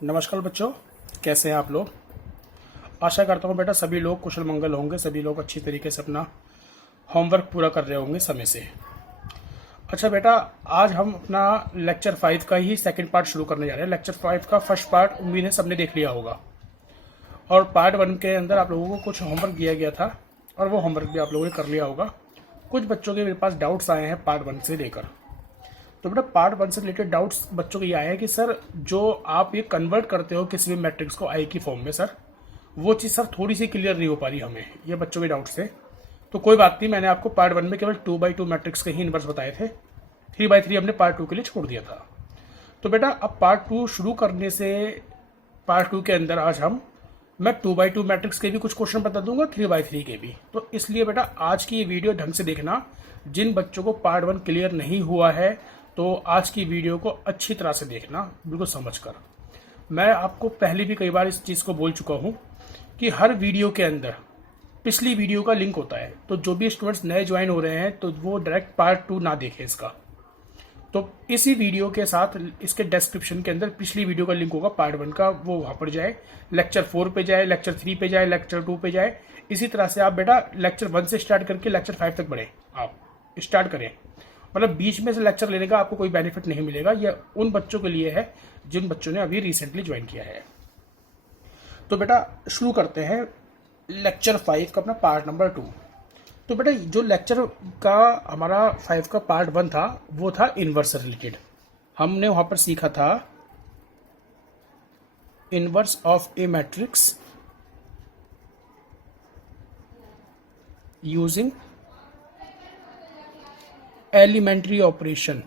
नमस्कार बच्चों, कैसे हैं आप लोग। आशा करता हूँ बेटा सभी लोग कुशल मंगल होंगे, सभी लोग अच्छी तरीके से अपना होमवर्क पूरा कर रहे होंगे समय से। अच्छा बेटा, आज हम अपना लेक्चर 5 का ही सेकंड पार्ट शुरू करने जा रहे हैं। लेक्चर 5 का फर्स्ट पार्ट उम्मीद है सबने देख लिया होगा, और पार्ट 1 के अंदर आप लोगों को कुछ होमवर्क दिया गया था और वो होमवर्क भी आप लोगों ने कर लिया होगा। कुछ बच्चों के मेरे पास डाउट्स आए हैं पार्ट 1 से लेकर। तो बेटा पार्ट 1 से रिलेटेड डाउट्स बच्चों के ये आए हैं कि सर जो आप ये कन्वर्ट करते हो किसी भी मैट्रिक्स को आई की फॉर्म में, सर वो चीज़ सर थोड़ी सी क्लियर नहीं हो पा रही हमें, ये बच्चों के डाउट्स थे। तो कोई बात नहीं, मैंने आपको पार्ट 1 में केवल 2x2 मैट्रिक्स के ही इन्वर्स बताए थे, 3x3 हमने पार्ट 2 के लिए छोड़ दिया था। तो बेटा अब पार्ट 2 शुरू करने से पार्ट 2 के अंदर आज मैं 2x2 मैट्रिक्स के भी कुछ क्वेश्चन बता दूंगा, 3x3 के भी। तो इसलिए बेटा आज की ये वीडियो ढंग से देखना। जिन बच्चों को पार्ट 1 क्लियर नहीं हुआ है तो आज की वीडियो को अच्छी तरह से देखना, बिल्कुल समझकर। मैं आपको पहले भी कई बार इस चीज़ को बोल चुका हूँ कि हर वीडियो के अंदर पिछली वीडियो का लिंक होता है, तो जो भी स्टूडेंट्स नए ज्वाइन हो रहे हैं तो वो डायरेक्ट पार्ट 2 ना देखें इसका। तो इसी वीडियो के साथ इसके डिस्क्रिप्शन के अंदर पिछली वीडियो का लिंक होगा पार्ट 1 का, वो वहाँ पर जाए, लेक्चर 4 पे जाए, लेक्चर 3 पे जाए, लेक्चर 2 पे जाए। इसी तरह से आप बेटा लेक्चर 1 से स्टार्ट करके लेक्चर 5 तक बढ़े, आप स्टार्ट करें। मतलब बीच में से लेक्चर लेने का आपको कोई बेनिफिट नहीं मिलेगा। यह उन बच्चों के लिए है जिन बच्चों ने अभी रिसेंटली ज्वाइन किया है। तो बेटा शुरू करते हैं लेक्चर 5 का अपना पार्ट नंबर 2। तो बेटा जो लेक्चर का हमारा 5 का पार्ट 1 था वो था इनवर्स से रिलेटेड। हमने वहां पर सीखा था inverse of a matrix using elementary operation.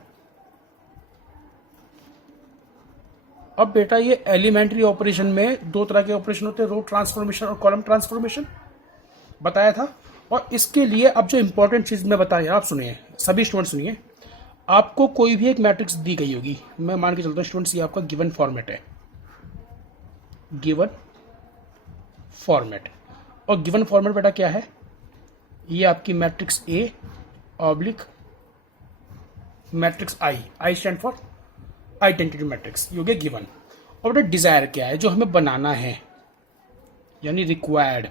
अब बेटा ये एलिमेंट्री ऑपरेशन में दो तरह के ऑपरेशन होते हैं, रो ट्रांसफॉर्मेशन और कॉलम ट्रांसफॉर्मेशन बताया था। और इसके लिए अब जो इंपॉर्टेंट चीज मैं बताया, आप सुनिए, सभी स्टूडेंट सुनिए। आपको कोई भी एक मैट्रिक्स दी गई होगी, मैं मान के चलता हूं स्टूडेंट्स ये आपका गिवन फॉर्मेट है, गिवन फॉर्मेट। और गिवन फॉर्मेट बेटा क्या है, ये आपकी matrix A oblique matrix I stand for identity matrix, ये हो गया गिवन। और बेटा डिजायर क्या है, जो हमें बनाना है, यानी रिक्वायर्ड।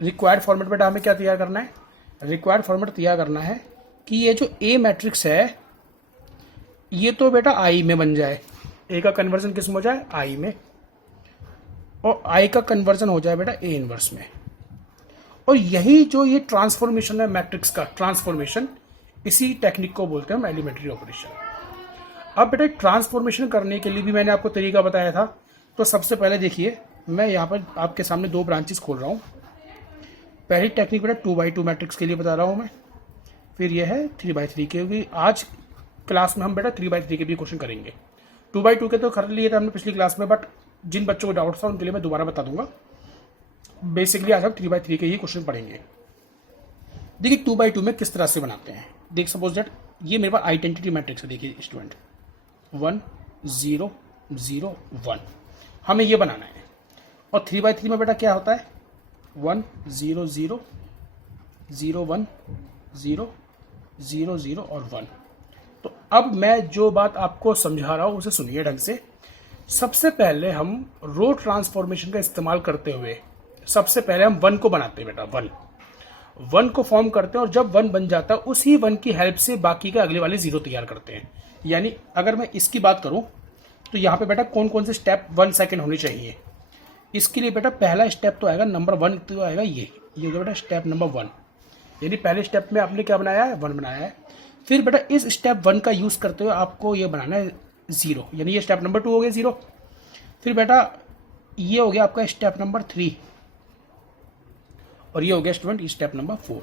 रिक्वायर्ड फॉर्मेट बेटा हमें क्या तैयार करना है, रिक्वायर्ड फॉर्मेट तैयार करना है कि ये जो ए मैट्रिक्स है ये तो बेटा आई में बन जाए, ए का कन्वर्जन किस में हो जाए, आई में, और आई का कन्वर्जन हो जाए बेटा ए इनवर्स में। और यही जो ये ट्रांसफॉर्मेशन है मैट्रिक्स का ट्रांसफॉर्मेशन, इसी टेक्निक को बोलते हैं हम एलिमेंट्री ऑपरेशन। अब बेटा ट्रांसफॉर्मेशन करने के लिए भी मैंने आपको तरीका बताया था। तो सबसे पहले देखिए, मैं यहाँ पर आपके सामने दो ब्रांचेस खोल रहा हूँ। पहली टेक्निक बेटा 2x2 मैट्रिक्स के लिए बता रहा हूँ मैं, फिर यह है 3x3 के भी। आज क्लास में हम बेटा 3x3 के भी क्वेश्चन करेंगे। 2x2 के तो कर लिए थे हमने पिछली क्लास में, बट जिन बच्चों को डाउट था उनके लिए मैं दोबारा बता दूंगा। बेसिकली आज हम 3x3 के ही क्वेश्चन पढ़ेंगे। देखिए 2x2 में किस तरह से बनाते हैं। देख सपोज दैट ये मेरे पास आइडेंटिटी मैट्रिक्स है, देखिए स्टूडेंट 1 0 0 1, हमें ये बनाना है। और 3x3 में बेटा क्या होता है, 1 0 0 0 1 0 0 0 और 1। तो अब मैं जो बात आपको समझा रहा हूं उसे सुनिए ढंग से। सबसे पहले हम रो ट्रांसफॉर्मेशन का इस्तेमाल करते हुए सबसे पहले हम 1 को बनाते हैं बेटा, 1 को फॉर्म करते हैं, और जब 1 बन जाता है उसी 1 की हेल्प से बाकी के अगले वाले 0 तैयार करते हैं। यानी अगर मैं इसकी बात करूं तो यहाँ पे बेटा कौन कौन से स्टेप 1 सेकेंड होने चाहिए। इसके लिए बेटा पहला स्टेप तो आएगा नंबर 1, तो आएगा ये होगा बेटा स्टेप नंबर 1। यानी पहले स्टेप में आपने क्या बनाया है, 1 बनाया है। फिर बेटा इस स्टेप 1 का यूज करते हुए आपको ये बनाना है 0, यानी ये स्टेप नंबर 2 हो गया 0। फिर बेटा ये हो गया आपका स्टेप नंबर 3, और ये हो गया स्टूडेंट स्टेप नंबर 4।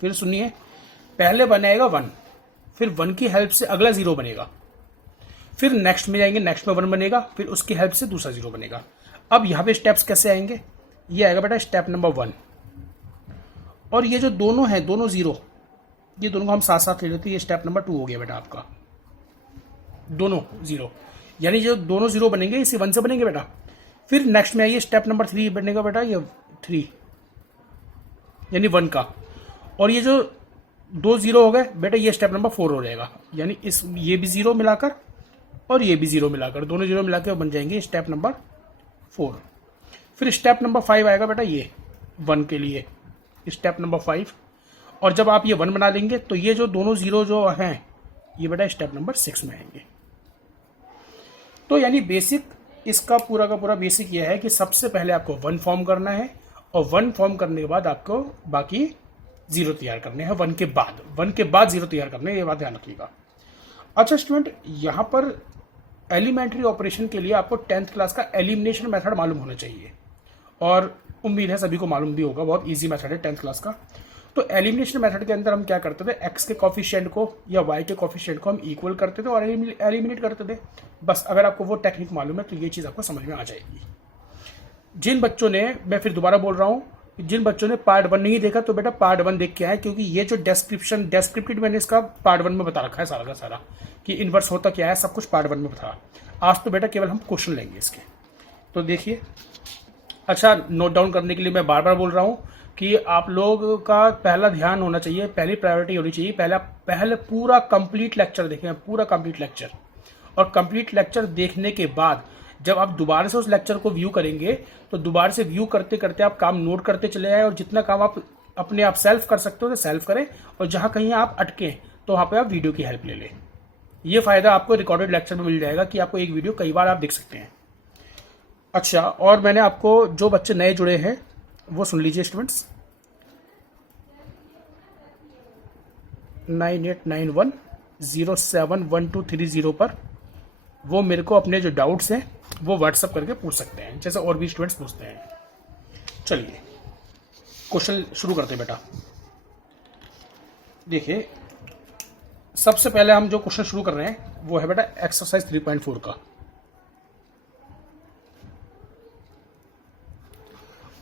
फिर सुनिए, पहले बनेगा 1, फिर 1 की हेल्प से अगला 0 बनेगा, फिर नेक्स्ट में जाएंगे, नेक्स्ट में 1 बनेगा, फिर उसकी हेल्प से दूसरा 0 बनेगा। अब यहाँ पे स्टेप्स कैसे आएंगे, ये आएगा बेटा स्टेप नंबर 1, और ये जो दोनों है, दोनों 0, ये दोनों को हम साथ साथ ले लेते हैं, ये स्टेप नंबर 2 हो गया बेटा आपका, दोनों 0। यानी जो दोनों 0 बनेंगे इसी 1 से बनेंगे बेटा। फिर नेक्स्ट में आइए स्टेप नंबर 3 बनेगा बेटा, ये 3 यानी 1 का, और ये जो दो जीरो हो गए बेटा, ये स्टेप नंबर 4 हो जाएगा, यानी इस ये भी जीरो मिलाकर और ये भी जीरो मिलाकर, दोनों जीरो मिलाकर बन जाएंगे स्टेप नंबर 4। फिर स्टेप नंबर 5 आएगा बेटा ये 1 के लिए, स्टेप नंबर 5। और जब आप ये 1 बना लेंगे तो ये जो दोनों जीरो जो हैं ये बेटा स्टेप नंबर 6 में आएंगे। तो यानी बेसिक इसका पूरा का पूरा बेसिक ये है कि सबसे पहले आपको 1 फॉर्म करना है और 1 फॉर्म करने के बाद आपको बाकी जीरो तैयार करने हैं, 1 के बाद जीरो तैयार करने हैं, ये बात ध्यान रखिएगा। अच्छा स्टूडेंट, यहाँ पर एलिमेंट्री ऑपरेशन के लिए आपको 10th क्लास का एलिमिनेशन मेथड मालूम होना चाहिए और उम्मीद है सभी को मालूम भी होगा, बहुत इजी मेथड है 10th क्लास का। तो एलिमिनेशन मेथड के अंदर हम क्या करते थे, एक्स के कॉफिशिएंट को या वाई के कॉफिशिएंट को हम इक्वल करते थे और एलिमिनेट करते थे। बस अगर आपको वो टेक्निक मालूम है तो ये चीज़ आपको समझ में आ जाएगी। जिन बच्चों ने, मैं फिर दोबारा बोल रहा हूँ, जिन बच्चों ने पार्ट 1 नहीं देखा तो बेटा पार्ट 1 देख के आए, क्योंकि ये जो डेस्क्रिप्टिव मैंने इसका पार्ट 1 में बता रखा है सारा का सारा कि इन्वर्स होता क्या है, सब कुछ पार्ट 1 में बता। आज तो बेटा केवल हम क्वेश्चन लेंगे इसके, तो देखिए। अच्छा, नोट डाउन करने के लिए मैं बार बार बोल रहा हूँ कि आप लोग का पहला ध्यान होना चाहिए, पहली प्रायोरिटी होनी चाहिए, पहले पूरा कंप्लीट लेक्चर देखें, पूरा कंप्लीट लेक्चर। और कंप्लीट लेक्चर देखने के बाद जब आप दोबारा से उस लेक्चर को व्यू करेंगे तो दोबारा से व्यू करते करते आप काम नोट करते चले आए और जितना काम आप अपने आप सेल्फ कर सकते हो तो सेल्फ करें, और जहां कहीं आप अटके तो वहां पे आप वीडियो की हेल्प ले लें। ये फायदा आपको रिकॉर्डेड लेक्चर में मिल जाएगा कि आपको एक वीडियो कई बार आप देख सकते हैं। अच्छा, और मैंने आपको, जो बच्चे नए जुड़े हैं वो सुन लीजिए स्टूडेंट्स, 9891071230 पर वो मेरे को अपने जो डाउट्स हैं वो व्हाट्सअप करके पूछ सकते हैं, जैसे और भी स्टूडेंट्स पूछते हैं। चलिए क्वेश्चन शुरू करते हैं बेटा। देखिए, सबसे पहले हम जो क्वेश्चन शुरू कर रहे हैं वो है बेटा एक्सरसाइज 3.4 का।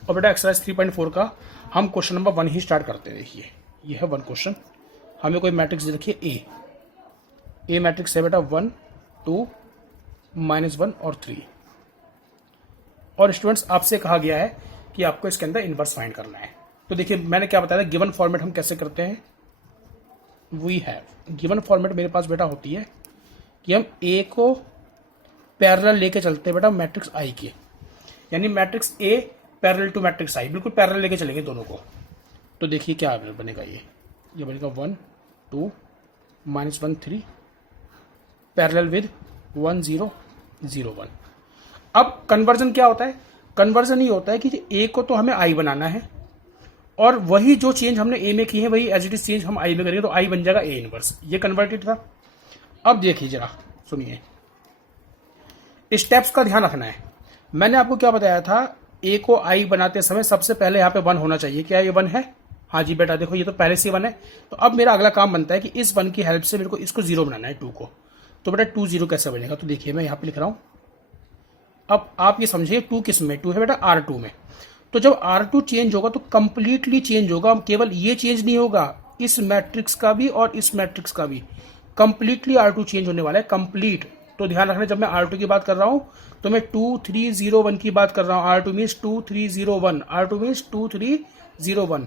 और बेटा एक्सरसाइज 3.4 का हम क्वेश्चन नंबर 1 ही स्टार्ट करते हैं। देखिए, ये है 1 क्वेश्चन। हमें कोई मैट्रिक्स दे रखिए ए मैट्रिक्स है बेटा 1 2 -1 और 3। और स्टूडेंट्स आपसे कहा गया है कि आपको इसके अंदर इनवर्स फाइंड करना है। तो देखिए, मैंने क्या बताया था, गिवन फॉर्मेट हम कैसे करते हैं। वी हैव गिवन फॉर्मेट मेरे पास बेटा होती है कि हम ए को पैरेलल लेके चलते हैं बेटा मैट्रिक्स आई के, यानी matrix A parallel to matrix I, बिल्कुल पैरेलल लेके चलेंगे दोनों को। तो देखिए क्या बनेगा, ये बनेगा 1 2 -1 3 पैरेलल विद 1 0 0 1। अब कन्वर्जन क्या होता है, कन्वर्जन ये होता है कि ए को तो हमें आई बनाना है और वही जो चेंज हमने ए में की है वही एज इट इज चेंज हम आई में करेंगे, तो आई बन जाएगा ए इनवर्स। ये कन्वर्टेड था। अब देखिए जरा सुनिए, स्टेप्स का ध्यान रखना है। मैंने आपको क्या बताया था, ए को आई बनाते समय सबसे पहले यहाँ पे 1 होना चाहिए। क्या ये 1 है? हाँ जी बेटा, देखो ये तो पहले से 1 है। तो अब मेरा अगला काम बनता है कि इस 1 की हेल्प से मेरे को इसको 0 बनाना है, 2 को। तो बेटा 2 0 कैसे बनेगा, तो देखिए मैं यहाँ पे लिख रहा हूँ। अब आप ये समझिए 2 किस में, 2 है बेटा R2 में। तो जब R2 चेंज होगा तो कंप्लीटली चेंज होगा, केवल ये चेंज नहीं होगा, इस मैट्रिक्स का भी और इस मैट्रिक्स का भी कंप्लीटली R2 चेंज होने वाला है, कंप्लीट। तो ध्यान रखना, जब मैं R2 की बात कर रहा हूं तो मैं 2 3 0 1 की बात कर रहा हूं। R2 means 2 3 0 1, R2 means 2 3 0 1।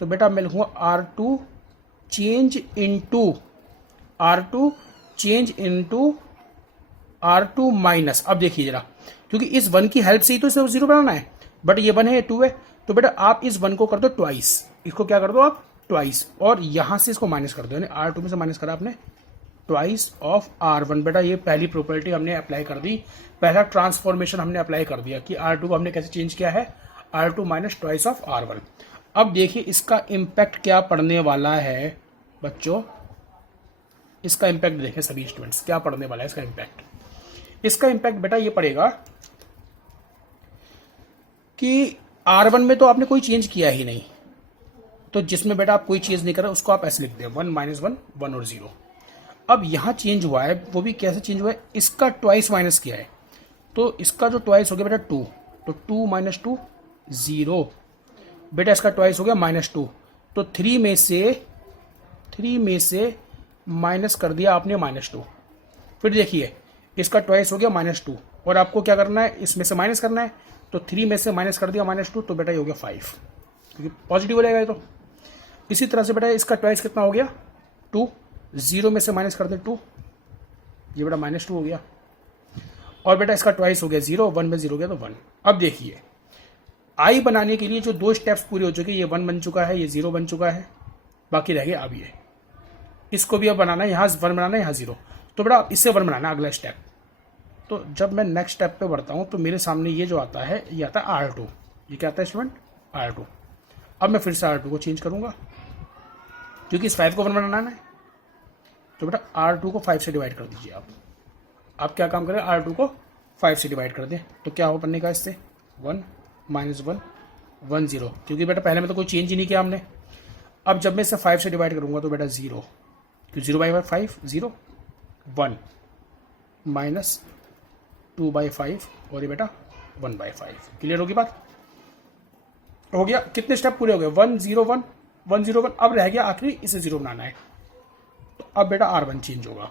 तो बेटा मैं लिखूंगा R2 change into R2 minus. अब देखिए जरा, क्योंकि इस 1 की हेल्प से ही तो इसे 0 बनाना है, बट ये 1 है, ये 2 है। तो बेटा आप इस 1 को कर दो ट्वाइस, इसको क्या कर दो आप ट्वाइस, और यहां से इसको माइनस कर दो, यानी R2 में से माइनस करा आपने ट्वाइस ऑफ R1। बेटा ये पहली प्रॉपर्टी हमने अप्लाई कर दी, पहला ट्रांसफॉर्मेशन हमने अप्लाई कर दिया कि R2 को हमने कैसे चेंज किया है, R2 minus twice of R1। अब देखिए इसका इम्पैक्ट क्या पड़ने वाला है बच्चों, इसका इम्पैक्ट देखें सभी स्टूडेंट्स, क्या पड़ने वाला है इसका इम्पैक्ट। इसका इम्पैक्ट बेटा ये पड़ेगा कि R1 में तो आपने कोई चेंज किया ही नहीं, तो जिसमें बेटा आप कोई चेंज नहीं कर रहे उसको आप ऐसे लिख दें 1 -1 1 और 0। अब यहां चेंज हुआ है, वो भी कैसे चेंज हुआ है, इसका ट्वाइस माइनस किया है, तो इसका जो ट्वाइस हो गया बेटा 2, तो 2 - 2 0। बेटा इसका ट्वाइस हो गया -2, तो 3 में से माइनस कर दिया आपने -2। फिर देखिए इसका ट्वाइस हो गया -2, और आपको क्या करना है, इसमें से माइनस करना है, तो 3 में से माइनस कर दिया -2, तो बेटा ये हो गया 5, क्योंकि पॉजिटिव हो जाएगा ये तो। इसी तरह से बेटा इसका ट्वाइस कितना हो गया 2, 0 में से माइनस कर दे 2, ये बेटा -2 हो गया। और बेटा इसका ट्वाइस हो गया 0, 1 में 0 गया तो 1। अब देखिए आई बनाने के लिए जो 2 स्टेप्स पूरे हो चुके हैं, ये 1 बन चुका है, ये 0 बन चुका है, बाकी रह गया अब ये, इसको भी अब बनाना है, यहाँ 1 बनाना है, यहाँ 0, तो बेटा इससे 1 बनाना है अगला स्टेप। तो जब मैं नेक्स्ट स्टेप पे बढ़ता हूँ तो मेरे सामने ये जो आता है ये आता है R2, ये क्या आता है स्टूडेंट R2। अब मैं फिर से R2 को चेंज करूँगा क्योंकि इस 5 को 1 बनाना है, तो बेटा R2 को 5 से डिवाइड कर दीजिए आप क्या काम करें, R2 को 5 से डिवाइड कर दें, तो क्या हो बनने का इससे 1 -1 1 0, क्योंकि बेटा पहले में तो कोई चेंज ही नहीं किया हमने। अब जब मैं इसे 5 से डिवाइड करूंगा तो बेटा 0, क्योंकि 0/5 0, 1 -2/5 और ये बेटा 1/5। क्लियर होगी बात, हो गया। कितने स्टेप पूरे हो गए 1 0 1 1 0 1। अब रह गया आखिरी इसे 0 बनाना है, तो अब बेटा R1 चेंज होगा,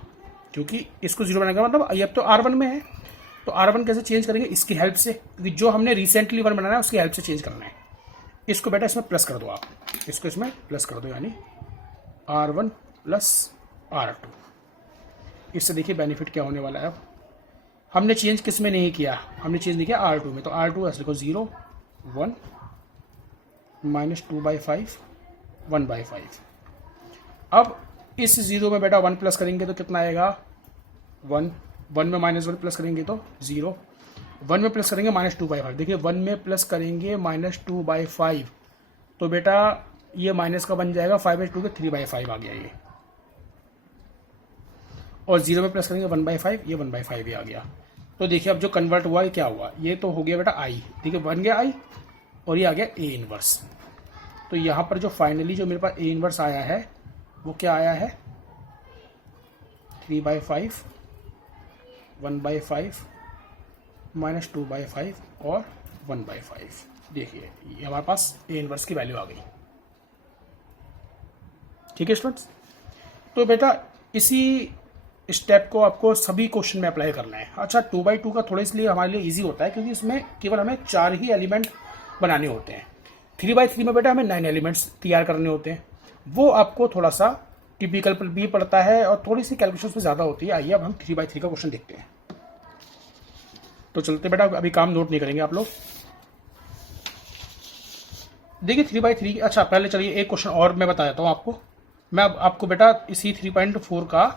क्योंकि इसको 0 बनाने का मतलब ये अब तो R1 में है, तो R1 कैसे चेंज करेंगे, इसकी हेल्प से, क्योंकि जो हमने रिसेंटली 1 बनाना है उसकी हेल्प से चेंज करना है। इसको बेटा इसमें प्लस कर दो आप, इसको इसमें प्लस कर दो, यानी R1 + R2। इससे देखिए बेनिफिट क्या होने वाला है। अब हमने चेंज किस में नहीं किया, हमने चेंज नहीं किया R2 में, तो R2 ऐसे लिखो 0 1 -2/5 1/5। अब इस 0 में बेटा 1 प्लस करेंगे तो कितना आएगा 1, 1 में -1 प्लस करेंगे तो 0, 1 में प्लस करेंगे -2/5। देखिए 1 में प्लस करेंगे -2/5, तो बेटा ये माइनस का बन जाएगा 5/2 के 3/5 आ गया ये, और 0 में प्लस करेंगे 1/5, ये 1/5 ही आ गया। तो देखिए अब जो कन्वर्ट हुआ ये क्या हुआ, ये तो हो गया बेटा आई, ठीक है बन गया आई, और ये आ गया A इनवर्स। तो यहाँ पर जो फाइनली जो मेरे पास A इनवर्स आया है वो क्या आया है 3/5 1/5 -2/5 और 1/5। देखिए ये हमारे पास A इनवर्स की वैल्यू आ गई। ठीक है स्टूडेंट्स, तो बेटा इसी स्टेप को आपको सभी क्वेश्चन में अप्लाई करना है। अच्छा 2/2 का थोड़ा इसलिए हमारे लिए इजी होता है क्योंकि इसमें केवल हमें 4 ही एलिमेंट बनाने होते हैं। 3/3 में बेटा हमें 9 एलिमेंट्स तैयार करने होते हैं, वो आपको थोड़ा सा टिपिकल भी पड़ता है और थोड़ी सी कैलकुलेशन में ज़्यादा होती है। आइए अब हम 3/3 का क्वेश्चन देखते हैं। तो चलते बेटा, अभी काम नोट नहीं करेंगे आप लोग। देखिए 3/3, अच्छा पहले चलिए एक क्वेश्चन और मैं बता देता हूँ आपको। मैं अब आपको बेटा इसी 3.4 का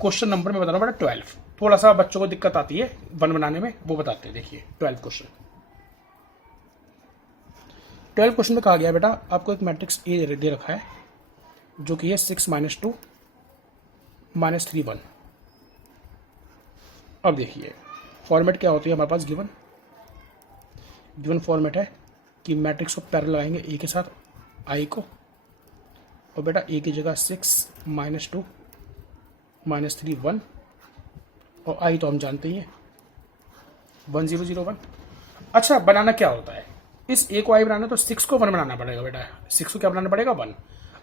क्वेश्चन नंबर में बता रहा हूँ बेटा 12। थोड़ा सा बच्चों को दिक्कत आती है 1 बनाने में, वो बताते हैं। देखिए 12 क्वेश्चन, 12 क्वेश्चन में कहा गया बेटा आपको एक मैट्रिक्स ए दे रखा है जो कि है 6 -2 -3 1। अब देखिए फॉर्मेट क्या होती है हमारे पास, गिवन फॉर्मेट है कि मैट्रिक्स को पैरेलल लगाएंगे ए के साथ आई को, और बेटा ए की जगह 6 -2 -3 1, और आई तो हम जानते ही हैं 1 0 0 1। अच्छा बनाना क्या होता है, इस ए को आई बनाना तो 6 को 1 बनाना पड़ेगा बेटा। 6 को क्या बनाना पड़ेगा 1।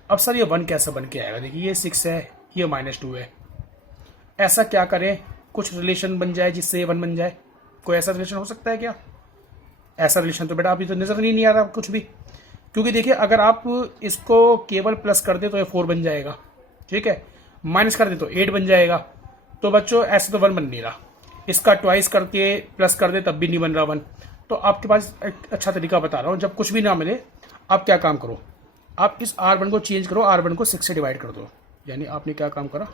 अब सर ये 1 कैसे बन के आएगा, देखिए ये 6 है, ये -2 है, ऐसा क्या करें कुछ रिलेशन बन जाए जिससे ये 1 बन जाए। कोई ऐसा रिलेशन हो सकता है क्या, ऐसा रिलेशन तो बेटा अभी तो नजर नहीं आ रहा कुछ भी, क्योंकि देखिए अगर आप इसको केवल प्लस कर दे तो ये 4 बन जाएगा, ठीक है, माइनस कर दे तो 8 बन जाएगा। तो बच्चों ऐसे तो 1 बन नहीं रहा, इसका ट्वाइस करके प्लस कर दे तब भी नहीं बन रहा 1। तो आपके पास एक अच्छा तरीका बता रहा हूँ, जब कुछ भी ना मिले आप क्या काम करो, आप इस R1 को चेंज करो, R1 को 6 से डिवाइड कर दो। यानी आपने क्या काम करा,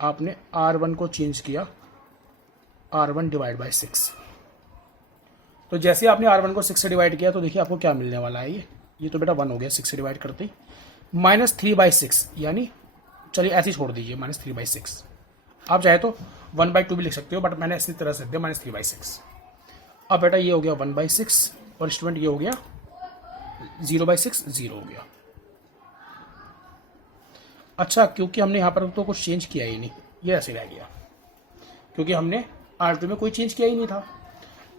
आपने R1 को चेंज किया R1 / 6। तो जैसे आपने R1 को 6 से डिवाइड किया तो देखिए आपको क्या मिलने वाला है, ये तो बेटा 1 हो गया 6 से डिवाइड करते ही, -3/6, यानी चलिए ऐसे ही छोड़ दीजिए -3/6। आप चाहे तो 1/2 भी लिख सकते हो, बट मैंने इसी तरह से दिया -3/6। अब बेटा ये हो गया 1/6 और स्टूडेंट ये हो गया 0/6, 0 हो गया। अच्छा क्योंकि हमने यहाँ पर तो कुछ चेंज किया ही नहीं, ये ऐसे रह गया क्योंकि हमने R2 में कोई चेंज किया ही नहीं था।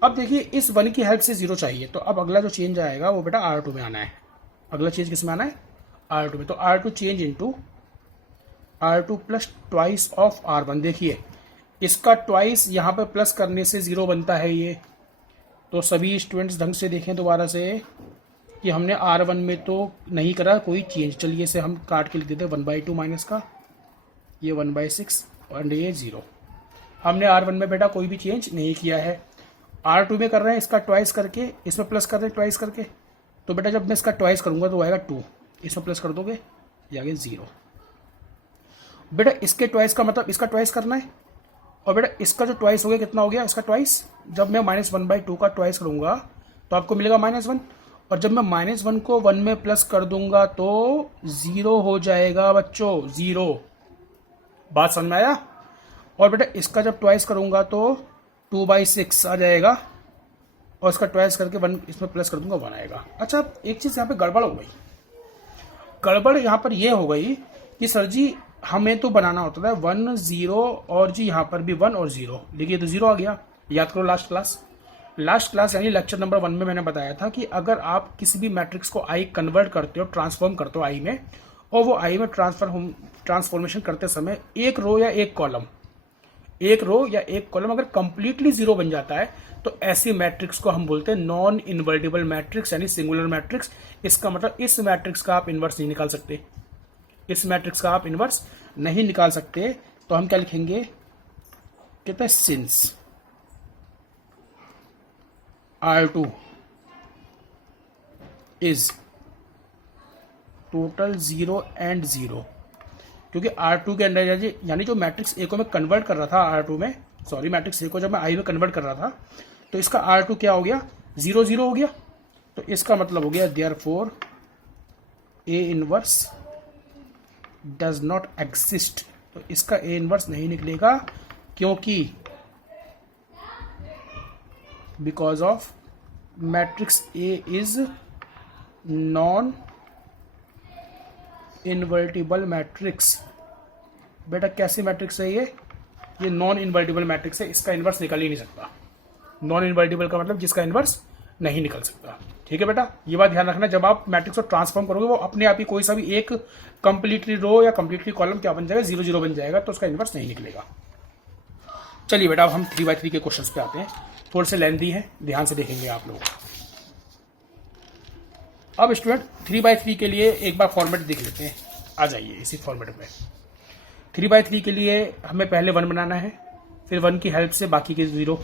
अब देखिए इस 1 की हेल्प से 0 चाहिए, तो अब अगला जो चेंज आएगा वो बेटा R2 में आना है। अगला चेंज किस में आना है, R2 में। तो R2 change into R2 plus twice of R1। देखिए इसका ट्वाइस यहाँ पर प्लस करने से 0 बनता है ये, तो सभी स्टूडेंट्स ढंग से देखें दोबारा से, कि हमने R1 में तो नहीं करा कोई चेंज। चलिए इसे हम काट के लिख देते हैं 1/2 माइनस का, ये 1/6 और ये 0। हमने R1 में बेटा कोई भी चेंज नहीं किया है। R2 में कर रहे हैं इसका ट्वाइस करके, इसमें प्लस कर रहे हैं ट्वाइस करके। तो बेटा जब मैं इसका ट्वाइस करूंगा तो आएगा 2, इसमें प्लस कर दोगे ये आगे 0। बेटा इसके ट्वाइस का मतलब इसका ट्वाइस करना है, और बेटा इसका जो ट्वाइस हो गया कितना हो गया इसका ट्वाइस। जब मैं -1/2 का ट्वाइस करूंगा तो आपको मिलेगा -1, और जब मैं -1 को 1 में प्लस कर दूंगा तो 0 हो जाएगा बच्चों, 0। बात समझ में आया। और बेटा इसका जब ट्वाइस करूंगा तो 2/6 आ जाएगा, और इसका ट्वाइस करके 1 इसमें प्लस कर दूंगा 1 आएगा। अच्छा एक चीज़ यहाँ पे गड़बड़ हो गई। गड़बड़ यहाँ पर ये हो गई कि सर जी हमें तो बनाना होता था 1 0, और जी यहाँ पर भी 1 और 0, देखिए तो 0 आ गया। याद करो लास्ट क्लास यानी लेक्चर नंबर 1 में मैंने बताया था कि अगर आप किसी भी मैट्रिक्स को आई कन्वर्ट करते हो, ट्रांसफॉर्म करते हो आई में, और वो आई में ट्रांसफॉर्मेशन करते समय एक रो या एक कॉलम अगर कंप्लीटली 0 बन जाता है तो ऐसी मैट्रिक्स को हम बोलते हैं नॉन इनवर्टिबल मैट्रिक्स यानी सिंगुलर मैट्रिक्स। इसका मतलब इस मैट्रिक्स का आप इनवर्स नहीं निकाल सकते, इस मैट्रिक्स का आप इनवर्स नहीं निकाल सकते। तो हम क्या लिखेंगे, कहते हैं since R2 is total 0 and 0, क्योंकि R2 के अंदर यानी जो मैट्रिक्स ए को मैं कन्वर्ट कर रहा था R2 में, सॉरी मैट्रिक्स ए को जब मैं आई में कन्वर्ट कर रहा था तो इसका R2 क्या हो गया, 0 0 हो गया। तो इसका मतलब हो गया therefore A inverse does not exist. तो इसका ए इनवर्स नहीं निकलेगा, क्योंकि because of matrix A is non invertible matrix. बेटा कैसी मैट्रिक्स है ये नॉन इनवर्टिबल मैट्रिक्स है, इसका इनवर्स निकल ही नहीं सकता। नॉन इनवर्टिबल का मतलब जिसका इनवर्स नहीं निकल सकता। ठीक है बेटा, ये बात ध्यान रखना, जब आप मैट्रिक्स को ट्रांसफॉर्म करोगे वो अपने आप ही कोई सा भी एक कंप्लीटली रो या कंप्लीटली कॉलम क्या बन जाएगा, 0 0 बन जाएगा, तो उसका इनवर्स नहीं निकलेगा। चलिए बेटा अब हम 3x3 के क्वेश्चंस पे आते हैं, थोड़े से लेंथी है, ध्यान से देखेंगे आप लोग। अब स्टूडेंट 3x3 के लिए एक बार फॉर्मेट देख लेते हैं, आ जाइए इसी फॉर्मेट में। 3x3 के लिए हमें पहले 1 बनाना है, फिर 1 की हेल्प से बाकी के 0,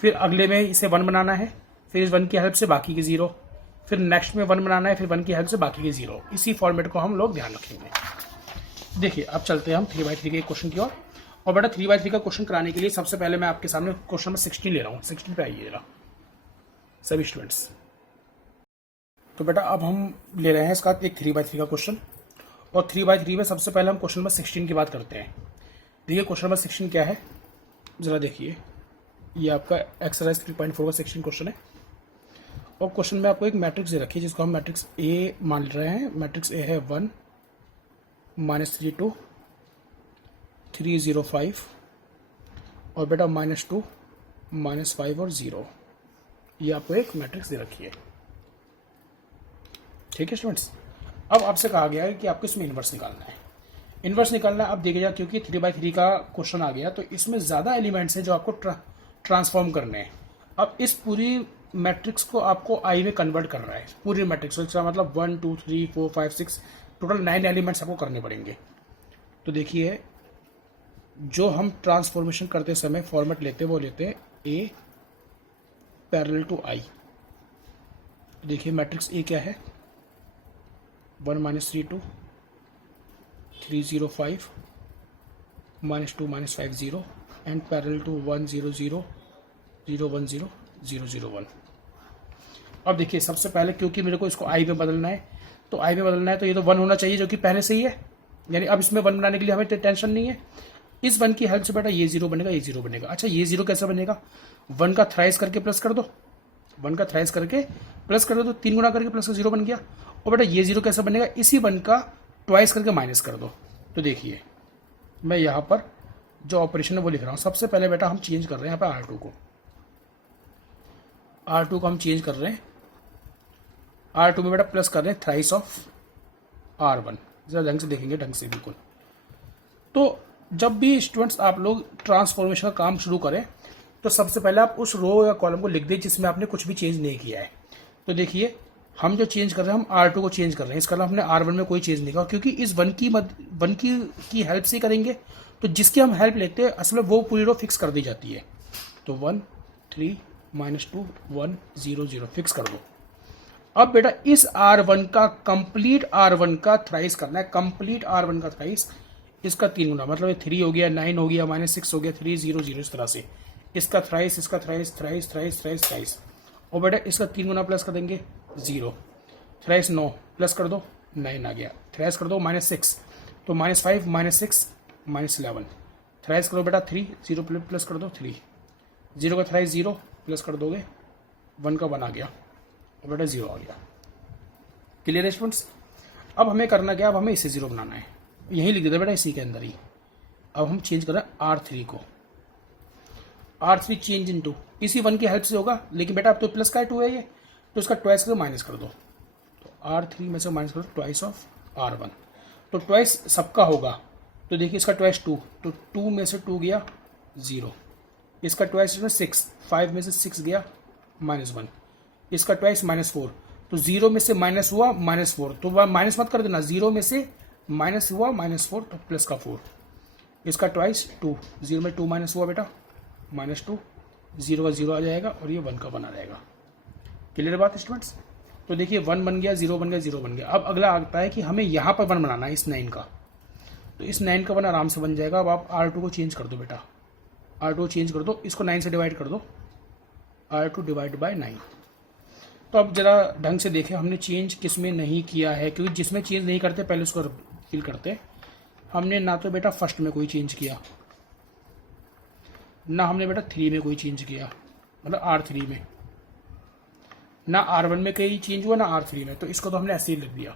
फिर अगले में इसे 1 बनाना है, फिर इस 1 की हेल्प से बाकी के 0, फिर नेक्स्ट में 1 बनाना है, फिर 1 की हेल्प से बाकी के 0। इसी फॉर्मेट को हम लोग ध्यान रखेंगे। देखिए अब चलते हैं हम 3x3 के क्वेश्चन की ओर। और बेटा 3x3 का क्वेश्चन कराने के लिए सबसे पहले मैं आपके सामने क्वेश्चन नंबर 16 ले रहा हूँ। 16 पे आइएगा सभी स्टूडेंट्स। तो बेटा अब हम ले रहे हैं इसका एक 3x3 का क्वेश्चन, और 3x3 में सबसे पहले हम क्वेश्चन नंबर 16 की बात करते हैं। देखिए क्वेश्चन नंबर 16 क्या है, ज़रा देखिए, ये आपका एक्सरसाइज 3.4 का 16 क्वेश्चन है। और क्वेश्चन में आपको एक मैट्रिक्स दे रखी है जिसको हम मैट्रिक्स ए मान रहे हैं। मैट्रिक्स ए है 1 -32 3 0 5, और बेटा -2 -5 और 0, ये आपको एक मैट्रिक्स दे रखी है। ठीक है स्टूडेंट्स, अब आपसे कहा गया है कि आपको इसमें इन्वर्स निकालना है। इन्वर्स निकालना है, अब देखिएगा क्योंकि 3x3 का क्वेश्चन आ गया तो इसमें ज़्यादा एलिमेंट्स हैं जो आपको ट्रांसफॉर्म करने हैं। अब इस पूरी मैट्रिक्स को आपको आई में कन्वर्ट करना है, पूरी मैट्रिक्स, इसका मतलब 1 2 3 4 5 6 टोटल 9 एलिमेंट्स आपको करने पड़ेंगे। तो देखिए जो हम ट्रांसफॉर्मेशन करते समय फॉर्मेट लेते हैं वो लेते हैं ए पैरेलल टू आई। देखिए मैट्रिक्स ए क्या है, 1 -32 3 0 5 -2 -5 0 एंड पैरेलल टू 1 0 0 0 1 0 0 0 1। अब देखिए सबसे पहले क्योंकि मेरे को इसको आई में बदलना है, तो आई में बदलना है तो ये तो 1 होना चाहिए जो कि पहले से ही है, यानी अब इसमें 1 बनाने के लिए हमें टेंशन नहीं है। इस 1 की हेल्प से बेटा ये 0 बनेगा, ये 0 बनेगा। अच्छा ये 0 कैसे बनेगा, 1 का थ्राइस करके प्लस कर दो, 1 का थ्राइस करके प्लस कर दो तो 3 गुना करके प्लस का 0 बन गया। और बेटा ये 0 कैसे बनेगा, इसी 1 का ट्वाइस करके माइनस कर दो। तो देखिए मैं यहाँ पर जो ऑपरेशन है वो लिख रहा हूँ। सबसे पहले बेटा हम चेंज कर रहे हैं यहाँ पर R2 को हम चेंज कर रहे हैं। R2 में बेटा प्लस कर रहे हैं थ्राइस ऑफ R1। जरा ढंग से देखेंगे, ढंग से बिल्कुल। तो जब भी स्टूडेंट्स आप लोग ट्रांसफॉर्मेशन का काम शुरू करें तो सबसे पहले आप उस रो या कॉलम को लिख दें जिसमें आपने कुछ भी चेंज नहीं किया है। तो देखिए हम जो चेंज कर रहे हैं हम R2 को चेंज कर रहे हैं, इसका मतलब हमने R1 में कोई चेंज नहीं किया, क्योंकि इस वन की हेल्प से करेंगे तो जिसकी हम हेल्प लेते हैं असल में वो पूरी रो फिक्स कर दी जाती है। तो 1 3 -2 1 0 0 फिक्स कर दो। अब बेटा इस R1 का कंप्लीट R1 का थ्राइस करना है, कंप्लीट R1 का थ्राइस, इसका 3 गुना, मतलब 3 हो गया, 9 हो गया, -6 हो गया, 3 0 0, इस तरह से इसका थ्राइस, इसका thrice thrice thrice thrice thrice. और बेटा इसका 3 गुना प्लस कर देंगे 0, थ्राइस 9 प्लस कर दो 9 आ गया, थ्राइस कर दो -6 तो -5 -6 -11, थ्राइस करो बेटा 3 0 प्लस कर दो 3, 0 का थ्राइस 0 प्लस कर दोगे 1 का 1 आ गया और बेटा 0 आ गया। क्लियर है स्टूडेंट्स? अब हमें करना क्या, अब हमें इसे 0 बनाना है, यही लिख देते बेटा इसी के अंदर ही। अब हम चेंज कर रहे हैं R3 को, R3 चेंज इन 2, इसी 1 की हेल्प से होगा, लेकिन बेटा अब तो प्लस का 2 है ये, तो इसका ट्वाइस करके माइनस कर दो, तो R3 में से माइनस कर दो ट्वाइस ऑफ R1, तो ट्वाइस सबका होगा, तो देखिए इसका ट्वाइस 2, तो 2 में से 2 गया 0, इसका ट्वाइस में 6, 5 में से 6 गया -1, इसका ट्वाइस -4, तो 0 में से माइनस हुआ -4, तो वह माइनस मत कर देना, 0 में से माइनस हुआ -4 तो प्लस का 4, इसका ट्वाइस 2, 0 में 2 माइनस हुआ बेटा -2, 0 का 0 आ जाएगा और ये 1 का 1 आ जाएगा। क्लियर बात स्टूडेंट्स? तो देखिए 1 बन गया, 0 बन गया, 0 बन गया। अब अगला आता है कि हमें यहाँ पर 1 बनाना है इस 9 का, तो इस 9 का 1 आराम से बन जाएगा। अब आप R2 को चेंज कर दो बेटा, R2 चेंज कर दो, इसको 9 से डिवाइड कर दो, R2 डिवाइड बाय 9। तो अब जरा ढंग से देखें हमने चेंज किस में नहीं किया है, क्योंकि जिसमें चेंज नहीं करते पहले उसको फिल करते। हमने ना तो बेटा फर्स्ट में कोई चेंज किया, ना हमने बेटा 3 में कोई चेंज किया, मतलब R3 में, ना R1 में कहीं चेंज हुआ, ना R3 में, तो इसको तो हमने ऐसे ही लिख दिया।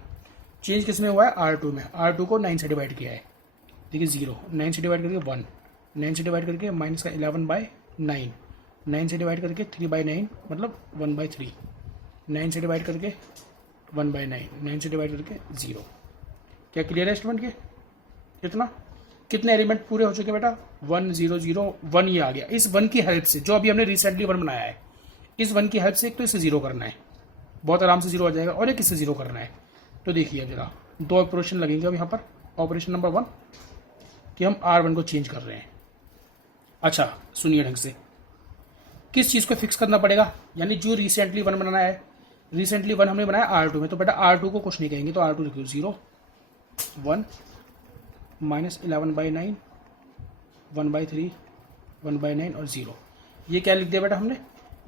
चेंज किस में हुआ है? R2 में। R2 को 9 से डिवाइड किया है, देखिए 0, 9 से डिवाइड करके 1, 9 से डिवाइड करके माइनस का 11/9, 9 से डिवाइड करके 3/9 मतलब 1/3, 9 से डिवाइड करके 1/9, 9 से डिवाइड करके 0। क्या क्लियर है स्टूडेंट? के इतना कितने एलिमेंट पूरे हो चुके बेटा? 1 0 0 1 ये आ गया। इस 1 की हेल्प से, जो अभी हमने रिसेंटली 1 बनाया है, इस 1 की हेल्प से एक तो इसे 0 करना है, बहुत आराम से 0 आ जाएगा, और एक इसे 0 करना है। तो देखिए जरा 2 ऑपरेशन लगेंगे अब यहाँ पर। ऑपरेशन नंबर 1 कि हम R1 को चेंज कर रहे हैं। अच्छा सुनिए ढंग से, किस चीज़ को फिक्स करना पड़ेगा, यानी जो रिसेंटली 1 बनाना है, रिसेंटली 1 हमने बनाया R2 में, तो बेटा R2 को कुछ नहीं कहेंगे, तो R2 लिख दो 0 1 -11/9 1/3 1/9 और 0। ये क्या लिख दिया बेटा हमने?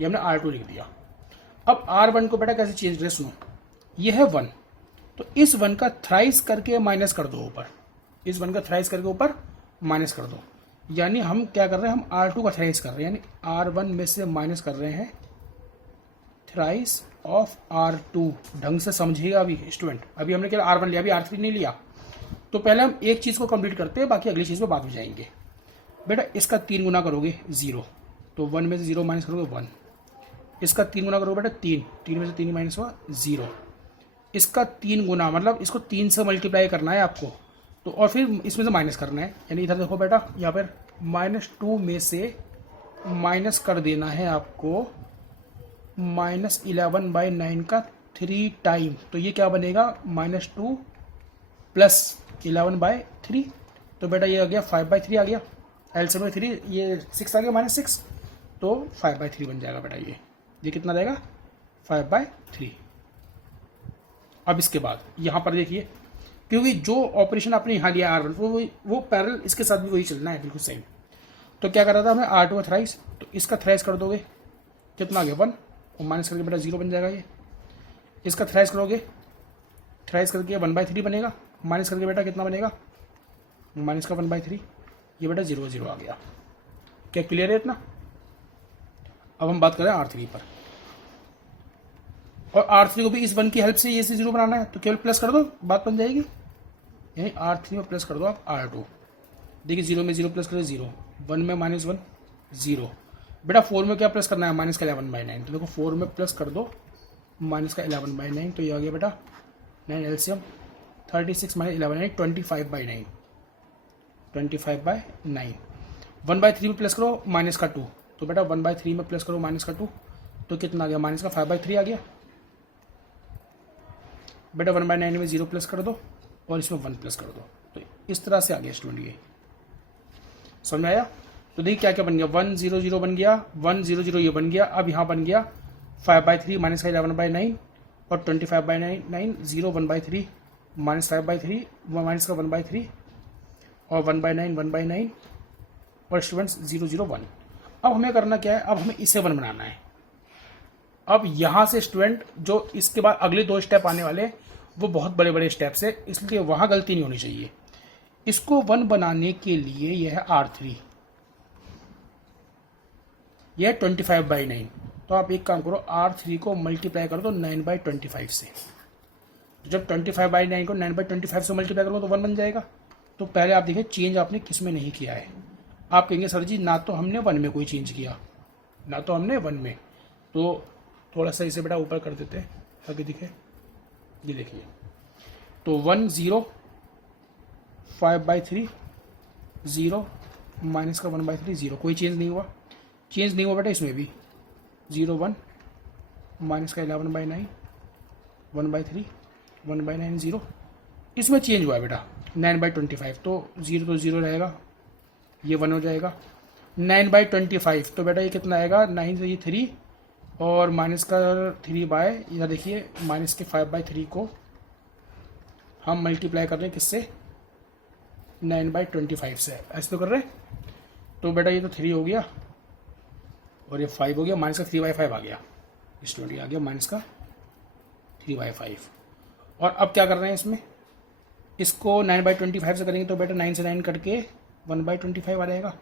ये हमने R2 लिख दिया। अब R1 को बेटा कैसे चेंज करें? सुनो, ये है 1, तो इस 1 का थ्राइस करके माइनस कर दो ऊपर, इस 1 का थ्राइस करके ऊपर माइनस कर दो, यानी हम क्या कर रहे हैं? हम R2 का थ्राइस कर रहे हैं, यानी R1 में से माइनस कर रहे हैं थ्राइस ऑफ R2। ढंग से समझिएगा अभी स्टूडेंट, अभी हमने क्या R1 लिया, अभी R3 नहीं लिया। तो पहले हम एक चीज़ को कंप्लीट करते हैं, बाकी अगली चीज़ में बाद में जाएंगे। बेटा इसका 3 गुना करोगे 0, तो 1 में से 0 माइनस करोगे 1, इसका 3 गुना करोगे बेटा 3, 3 में से 3 माइनस हुआ 0, इसका 3 गुना मतलब इसको 3 से मल्टीप्लाई करना है आपको, तो और फिर इसमें से माइनस करना है, यानी इधर देखो बेटा यहाँ पर -2 में से माइनस कर देना है आपको -11/9 का 3 टाइम, तो ये क्या बनेगा? -2 प्लस 11/3, तो बेटा ये आ गया 5/3 आ गया, एलसीएम में 3, ये 6 आ गया -6, तो 5/3 बन जाएगा बेटा। ये कितना रहेगा? 5/3। अब इसके बाद यहाँ पर देखिए, क्योंकि जो ऑपरेशन आपने यहाँ लिया R1 वो पैरेलल इसके साथ भी वही चलना है, बिल्कुल सेम। तो क्या कर रहा था हमें? R2 का थ्राइस, तो इसका थ्राइस कर दोगे, कितना आ गया 1, और माइनस करके बेटा 0 बन जाएगा। ये इसका थ्राइस करोगे, थ्राइस करके 1/3 बनेगा, माइनस करके बेटा कितना बनेगा? माइनस का 1/3, ये बेटा 0 0 आ गया। क्या क्लियर है इतना? अब हम बात करें R3 पर, और R3 को भी इस 1 की हेल्प से ये से 0 बनाना है, तो केवल प्लस कर दो, बात बन जाएगी। यानी R3 में प्लस कर दो आप R2, देखिए 0 में 0 प्लस करो 0, 1 में -1 0, बेटा 4 में क्या प्लस करना है? माइनस का 11/9, तो देखो 4 में प्लस कर दो माइनस का 11/9, तो ये आ गया बेटा 9 एलसीएम 36 - 11 25/9, 25/9। 1/3 में प्लस करो माइनस का 2, तो बेटा 1/3 में प्लस करो माइनस का 2, तो कितना आ गया? माइनस का 5/3 आ गया। बेटा 1/9 में 0 प्लस कर दो और इसमें 1 प्लस कर दो। तो इस तरह से आ गया स्टूडेंट, ये समझ में आया। तो देखिए क्या क्या बन गया, 1 0 0 बन गया, 1 0 0 ये बन गया। अब यहाँ बन गया 5/3 माइनस का 11/9 और 25/9 0 1/3 माइनस 5/3 माइनस का 1/3 और 1/9 1/9 और स्टूडेंट्स 0 0 1। अब हमें करना क्या है, अब हमें इसे 1 बनाना है। अब यहाँ से स्टूडेंट जो इसके बाद अगले 2 स्टेप आने वाले वो बहुत बड़े बड़े स्टेप्स है, इसलिए वहाँ गलती नहीं होनी चाहिए। इसको 1 बनाने के लिए यह है R3, यह है 25/9। तो आप एक काम करो, R3 को मल्टीप्लाई करो तो 9/25 से। जब 25/9 को 9/25 से मल्टीप्लाई करो तो 1 बन जाएगा। तो पहले आप देखिए चेंज आपने किस में नहीं किया है। आप कहेंगे सर जी ना तो हमने 1 में कोई चेंज किया, ना तो हमने 1 में, तो थोड़ा सा इसे बेटा ऊपर कर देते हैं ताकि दिखे। ये देखिए, तो 1 0 5/3 0 माइनस का 1/3 0, कोई चेंज नहीं हुआ। चेंज नहीं हुआ बेटा इसमें भी, 0 1 माइनस का 11/9 1/3 1/9 0, इसमें चेंज हुआ है बेटा 9/25। तो 0 तो 0 रहेगा, ये 1 हो जाएगा। 9/25 तो बेटा ये कितना आएगा, 9 से ये 3 और माइनस का 3 बाय, इधर देखिए माइनस के 5/3 को हम मल्टीप्लाई कर रहे हैं किससे, 9/25 से, ऐसे तो कर रहे हैं। तो बेटा ये तो 3 हो गया और ये 5 हो गया, माइनस का 3/5 आ गया, स्टूडेंट आ गया माइनस का 3/5। और अब क्या कर रहे हैं इसमें, इसको 9/25 से करेंगे तो बेटा 9 से 9 कट के 1/25 आ जाएगा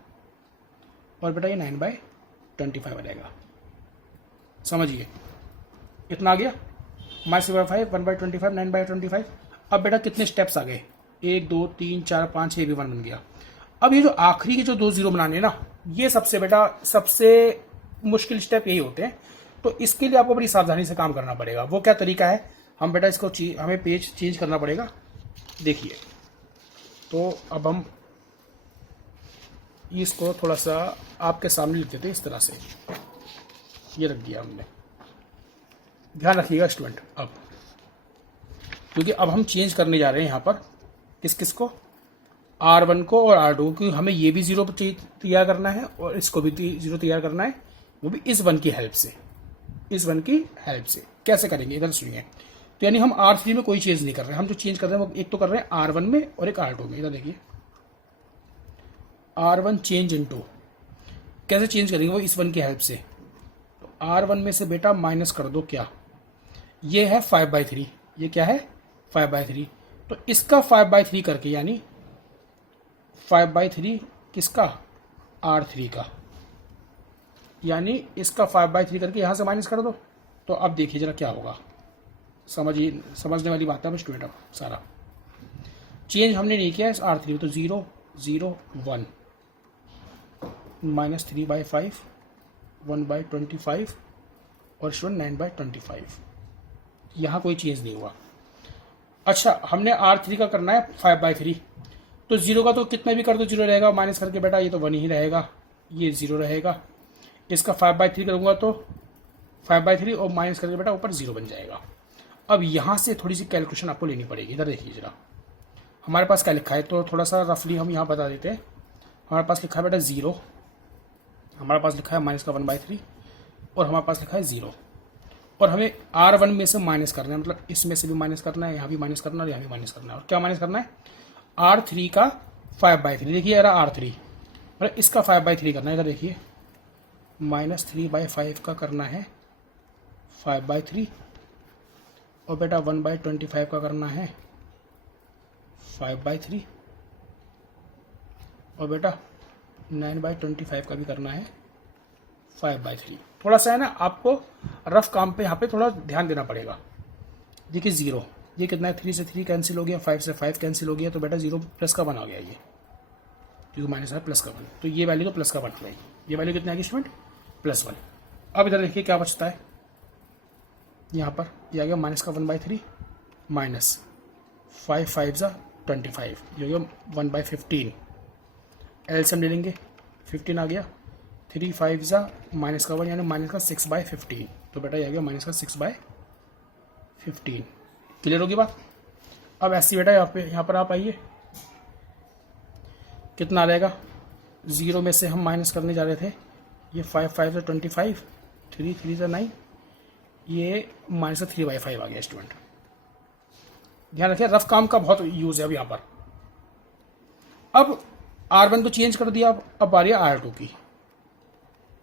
और बेटा ये 9/25 आ जाएगा। समझिए इतना आ गया, माइनस 5 1/25 9/25। अब बेटा कितने स्टेप्स आ गए, 1 2 3 4 5 6 भी 1 बन गया। अब ये जो आखिरी के जो 2 0 बनाने हैं ना, ये सबसे बेटा सबसे मुश्किल स्टेप यही होते हैं। तो इसके लिए आपको बड़ी सावधानी से काम करना पड़ेगा। वो क्या तरीका है, हम बेटा इसको हमें पेज चेंज करना पड़ेगा। देखिए, तो अब हम इसको थोड़ा सा आपके सामने लिख देते हैं इस तरह से, ये रख दिया हमने। ध्यान रखिएगा स्टूडेंट, अब क्योंकि अब हम चेंज करने जा रहे हैं यहाँ पर किस किस को, R1 को और R2 को, क्योंकि हमें ये भी 0 तैयार करना है और इसको भी 0 तैयार करना है, वो भी इस 1 की हेल्प से। इस 1 की हेल्प से कैसे करेंगे, इधर सुनिए। तो यानी हम R3 में कोई चेंज नहीं कर रहे हैं, हम जो चेंज कर रहे हैं वो एक तो कर रहे हैं R1 में और एक R2 में। इधर देखिए, R1 चेंज इनटू, कैसे चेंज करेंगे वो इस 1 की हेल्प से। तो R1 में से बेटा माइनस कर दो, क्या ये है 5/3, ये क्या है 5/3। तो इसका 5/3 करके, यानी 5/3 किसका, R3 का, यानी इसका 5/3 करके यहाँ से माइनस कर दो। तो अब देखिए जरा क्या होगा, समझने वाली बात है स्टूडेंट। अब सारा चेंज हमने नहीं किया इस R3 में, तो 0 0 1 माइनस 3/5 1/25 और स्टूडेंट 9/25, यहाँ कोई चेंज नहीं हुआ। अच्छा, हमने R3 का करना है 5/3, तो 0 का तो कितना भी कर दो 0 रहेगा, माइनस करके बेटा ये तो 1 ही रहेगा, ये 0 रहेगा। इसका 5/3 करूँगा तो 5/3 और माइनस करके बेटा ऊपर 0 बन जाएगा। अब यहाँ से थोड़ी सी कैलकुलेशन आपको लेनी पड़ेगी। इधर देखिए जरा, हमारे पास क्या लिखा है, तो थोड़ा सा रफली हम यहाँ बता देते हैं। हमारे पास लिखा है बेटा 0, हमारे पास लिखा है माइनस का 1/3 और हमारे पास लिखा है 0, और हमें R1 में से माइनस करना है, मतलब इसमें से भी माइनस करना है, यहाँ भी माइनस करना है और यहाँ भी माइनस करना है। और क्या माइनस करना है, R3 का 5/3, देखिए यार R3 और इसका 5/3 करना है। इधर देखिए माइनस 3/5 का करना है 5/3 और बेटा 1/25 का करना है 5/3 और बेटा 9/25 का भी करना है 5/3। थोड़ा सा है ना, आपको रफ काम पे यहाँ पे थोड़ा ध्यान देना पड़ेगा। देखिए 0, ये कितना है, 3 से 3 कैंसिल हो गया, 5 से 5 कैंसिल हो गया, तो बेटा 0 प्लस का 1 आ गया, ये क्योंकि माइनस है प्लस का 1, तो ये वैल्यू तो प्लस का 1 हो जाएगी। ये वैल्यू कितनी आएगी स्टूडेंट, +1। अब इधर देखिए क्या बचता है, यहाँ पर ये आ गया माइनस का 1/3 माइनस 5 5 ज़ा 25, ये हो गया 1/15। एलसीएम ले लेंगे, 15 आ गया, 3 5 ज़ा माइनस का 1 यानी माइनस का 6/15, तो बेटा ये आ गया माइनस का 6/15। क्लियर होगी बात। अब ऐसी बेटा यहाँ पर आप आइए, कितना आ जाएगा, 0 में से हम माइनस करने जा रहे थे, ये 5 5 से 25, 3 3 से 9, ये माइनस 3/5 आ गया स्टूडेंट। ध्यान रखिए रफ काम का बहुत यूज है अब यहाँ पर। अब R1 तो चेंज कर दिया, अब आ रही है R2 की।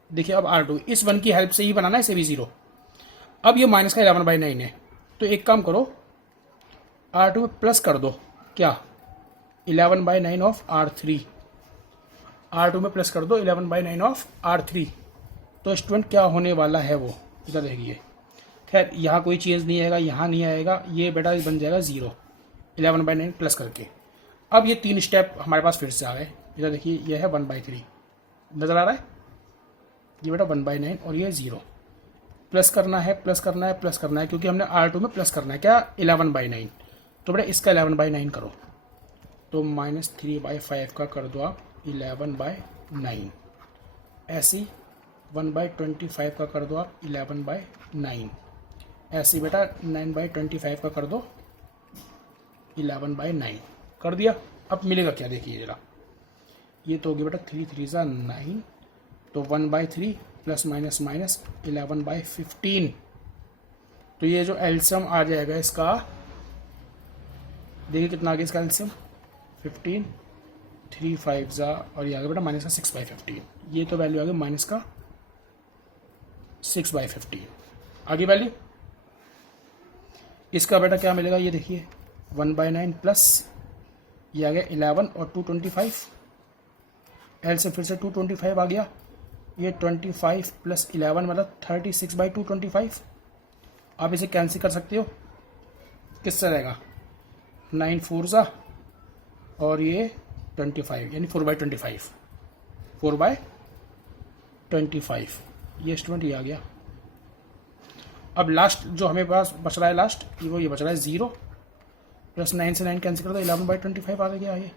देखिए अब R2 इस 1 की हेल्प से ही बनाना है, इसे भी 0। अब ये माइनस का 11/9 है, तो एक काम करो R2 में प्लस कर दो, क्या 11/9 ऑफ R3, R2 में प्लस कर दो 11/9 ऑफ R3। तो स्टूडेंट क्या होने वाला है वो इधर देखिए। खैर यहाँ कोई चेंज नहीं आएगा, यहाँ नहीं आएगा, ये बेटा बन जाएगा 0 11/9 प्लस करके। अब ये 3 स्टेप हमारे पास फिर से आ गए। इधर देखिए ये है 1/3 नज़र आ रहा है, ये बेटा 1/9 और ये 0। प्लस करना है, प्लस करना है, प्लस करना है, क्योंकि हमने R2 में प्लस करना है क्या 11/9। तो बेटा इसका 11/9 करो, तो -3/5 का कर दो आप 11/9। ऐसी 1/25 का कर दो आप 11/9। ऐसी बेटा 9/25 का कर दो 11/9 कर दिया। अब मिलेगा क्या देखिए जरा, ये तो होगी बेटा 3 3 ज़ा 9, तो 1/3 प्लस माइनस माइनस 11/15। तो ये जो एलसीएम आ जाएगा इसका, देखिए कितना आ गया इसका एलसीएम 15, 3 5 ज़ा और ये आ गया बेटा माइनस का 6/15। ये तो वैल्यू आ गई माइनस का 6/15 आगे वैल्यू। इसका बेटा क्या मिलेगा, ये देखिए 1/9 प्लस ये आ गया 11 और 225, एल से फिर से 225 आ गया, ये 25 प्लस 11 मतलब 36/225। आप इसे कैंसिल कर सकते हो, किससे रहेगा 9 4 ज़ा और ये 25 यानी 4/25, 4/25 ये स्टूडेंट ये आ गया। अब लास्ट जो हमें पास बच रहा है लास्ट, ये बच रहा है 0 प्लस 9 से 9 कैंसिल कर दो 11/25 आ गया ये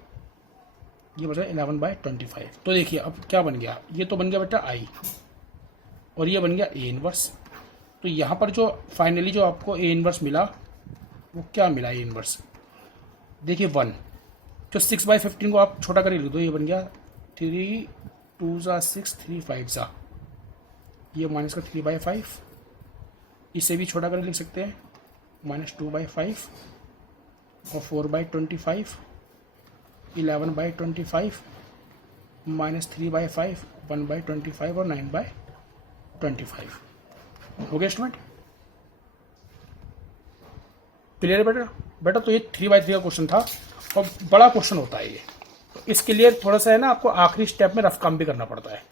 बच रहा है 11/25। तो देखिए अब क्या बन गया, ये तो बन गया बेटा I और ये बन गया A इनवर्स। तो यहाँ पर जो फाइनली जो आपको A इनवर्स मिला वो क्या मिला, A इनवर्स देखिए 1, जो 6/15 को आप छोटा कर लिख दो, ये बन गया 3 2 ज़ा 6 3 5 ज़ा, ये माइनस का 3/5, इसे भी छोटा कर लिख सकते हैं -2/5 और 4/25, 11/25 -3/5, 1/25 और 9/25 हो गया स्टूडेंट। क्लियर है बेटा तो ये 3/3 का क्वेश्चन था और बड़ा क्वेश्चन होता है ये, तो इसके लिए थोड़ा सा है ना आपको आखिरी स्टेप में रफ काम भी करना पड़ता है।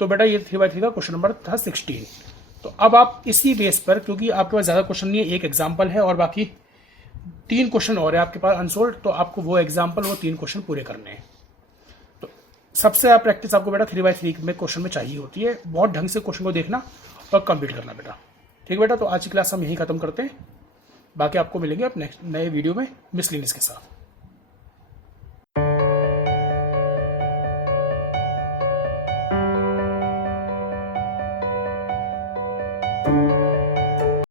तो बेटा ये 3/3 का क्वेश्चन नंबर था 16। तो अब आप इसी बेस पर, क्योंकि आपके पास ज़्यादा क्वेश्चन नहीं है, एक एग्जाम्पल है और बाकी 3 क्वेश्चन और है आपके पास अनसोल्ड, तो आपको वो एग्जाम्पल वो 3 क्वेश्चन पूरे करने हैं। तो सबसे ज़्यादा प्रैक्टिस आपको बेटा 3/3 में क्वेश्चन में चाहिए होती है, बहुत ढंग से क्वेश्चन को देखना और कंप्लीट करना बेटा। ठीक बेटा, तो आज की क्लास हम यहीं ख़त्म करते हैं, बाकी आपको मिलेंगे अब नेक्स्ट नए वीडियो में मिसलिनियस के साथ।